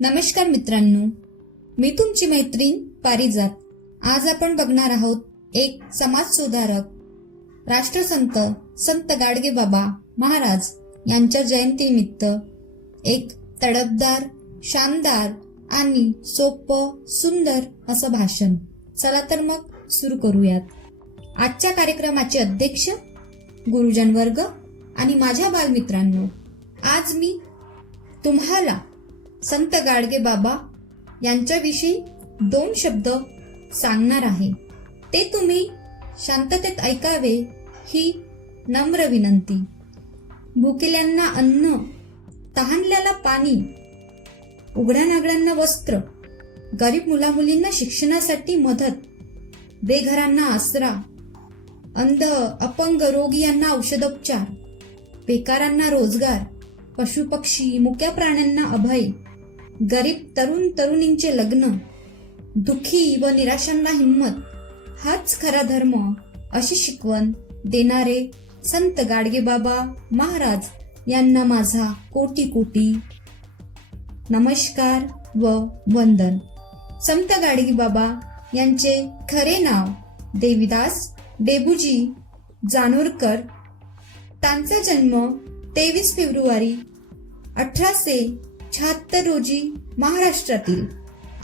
नमस्कार मित्रांनो मी तुमची मैत्रीण पारिजात. आज आपण बघणार आहोत एक समाज सुधारक राष्ट्रसंत संत गाडगे बाबा महाराज यांच्या जयंतीनिमित्त एक तडपदार शानदार आणि सोपं सुंदर असं भाषण. चला तर मग सुरू करूयात. आजच्या कार्यक्रमाचे अध्यक्ष गुरुजन वर्ग आणि माझ्या बालमित्रांनो आज मी तुम्हाला संत गाडगे बाबा यांच्याविषयी दोन शब्द सांगणार आहे. ते तुम्ही शांततेत ऐकावे ही नम्र विनंती. भुकेल्यांना अन्न तहानल्याला पाणी उघड्या नागड्यांना वस्त्र गरीब मुलामुलींना शिक्षणासाठी मदत बेघरांना आसरा अंध अपंग रोगी यांना औषधोपचार बेकारांना रोजगार पशुपक्षी मुक्या प्राण्यांना अभय गरीब तरुण तरुणींचे लग्न दुःखी व निराशांना हिंमत हाच खरा धर्म अशी शिकवण देणारे संत गाडगेबाबा महाराज यांना माझा कोटी कोटी नमस्कार व वंदन. संत गाडगेबाबा यांचे खरे नाव देविदास डेबुजी जानोरकर. त्यांचा जन्म तेवीस फेब्रुवारी अठराशे शहात्तर रोजी महाराष्ट्रातील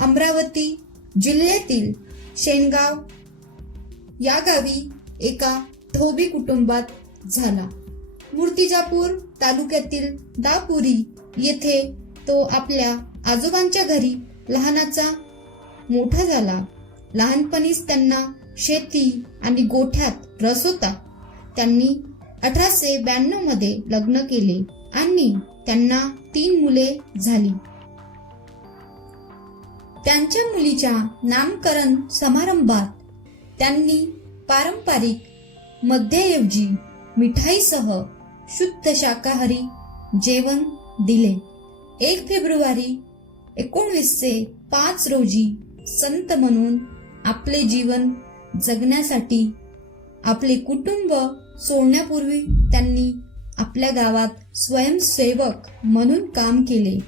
अमरावती जिल्ह्यातील शेनगाव या गावी एका धोबी कुटुंबात झाला. मूर्तिजापूर तालुक्यातील दापुरी येथे तो आपल्या आजोबांच्या घरी लहानाचा मोठा झाला. लहानपणीच त्यांना शेती आणि गोठ्यात रस होता. त्यांनी अठराशे ब्याण्णवमध्ये लग्न केले आणि त्यांना तीन मुले झाली. त्यांच्या मुलीच्या नामकरण समारंभात त्यांनी पारंपरिक मध्यऐवजी मिठाईसह शुद्ध शाकाहारी जेवण दिले. एक फेब्रुवारी एकोणवीसशे पाच रोजी संत म्हणून आपले जीवन जगण्यासाठी आपले कुटुंब सोडण्यापूर्वी त्यांनी आपल्या गावात स्वयंसेवक म्हणून काम केले.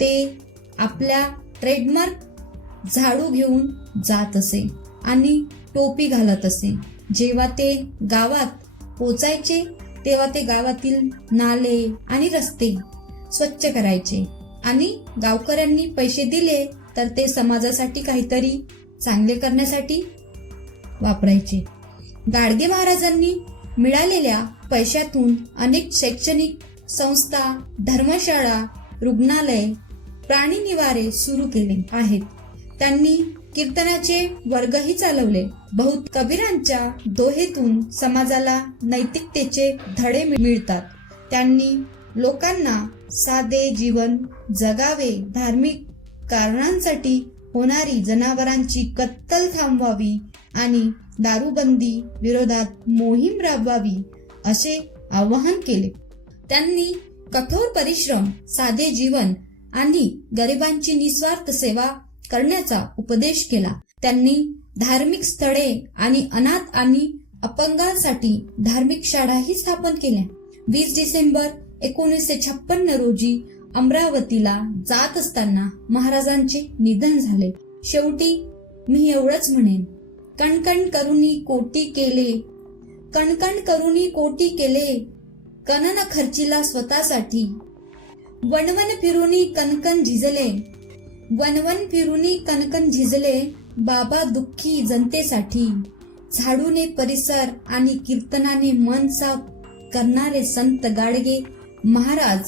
ते आपल्या ट्रेडमार्क झाडू घेऊन जात असे आणि टोपी घालत असे. जेव्हा ते गावात पोचायचे तेव्हा ते गावातील नाले आणि रस्ते स्वच्छ करायचे आणि गावकऱ्यांनी पैसे दिले तर ते समाजासाठी काहीतरी चांगले करण्यासाठी वापरायचे. गाडगे महाराजांनी मिळालेल्या पैशातून अनेक शैक्षणिक संस्था धर्मशाळा रुग्णालय प्राणी निवारे सुरू केले आहेत. त्यांनी कीर्तनाचे वर्गही चालवले. बहुत कबीरांच्या दोहेतून समाजाला नैतिकतेचे धडे मिळतात. त्यांनी लोकांना साधे जीवन जगावे धार्मिक कारणांसाठी होणारी जनावरांची कत्तल थांबवावी आणि दारूबंदी विरोधात मोहीम राबवावी असे आवाहन केले. त्यांनी कठोर परिश्रम साधे जीवन आणि गरिबांची निस्वार्थ सेवा करण्याचा उपदेश केला. त्यांनी धार्मिक स्थळे आणि अनाथ आणि अपंगांसाठी धार्मिक शाळाही स्थापन केल्या. वीस डिसेंबर एकोणीसशे छप्पन्न रोजी अमरावतीला जात असताना महाराजांचे निधन झाले. शेवटी मी एवढंच म्हणेन. कणकण करुनी कोटी केले. कणकण करुनी कोटी केले. कनन खर्चिला स्वतःसाठी. वनवन फिरुनी कणकण झिजले. वनवन फिरुनी कणकण झिजले बाबा दुःखी जनतेसाठी. झाडूने परिसर आणि कीर्तनाने मन साफ करणारे संत गाडगे महाराज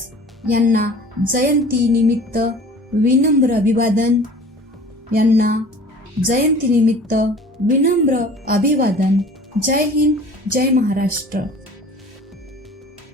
यांना जयंती निमित्त विनम्र अभिवादन. यांना जयंती निमित्त विनम्र अभिवादन. जय हिंद जय महाराष्ट्र.